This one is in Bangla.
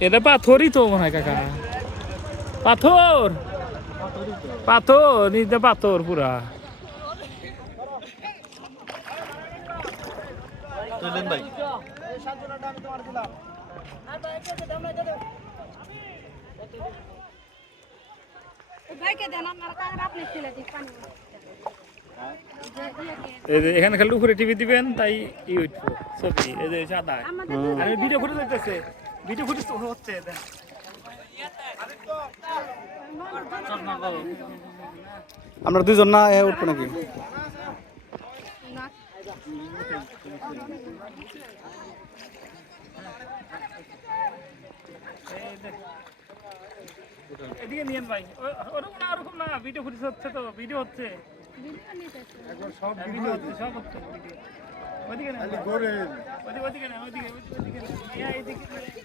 এটা পাথরই তো মনে হয় কাকা। পাথর? পাথর নিচে পাথর পুরা। ভাই। ভাইকে দেন আপনারা কাগজ আপনি পানি এখানে খালি উপরে টিভি দিবেন তাই ই উঠবো ছবি এই যে সাদা। আর ভিডিও ফুটে যাইতেছে ভিডিও ফুটেজ তো হচ্ছে আমরা দুজন না উঠবো নাকি? এদিকে নিয়েন ভাই। ওরকম না ওরকম না। ভিডিও ফুটেজ হচ্ছে তো ভিডিও হচ্ছে। ভিডিও নিতেছে হ্যাঁ, ভিডিও সব ওদিকে না ওদিকে ওদিকে না ওদিকে ওদিকে না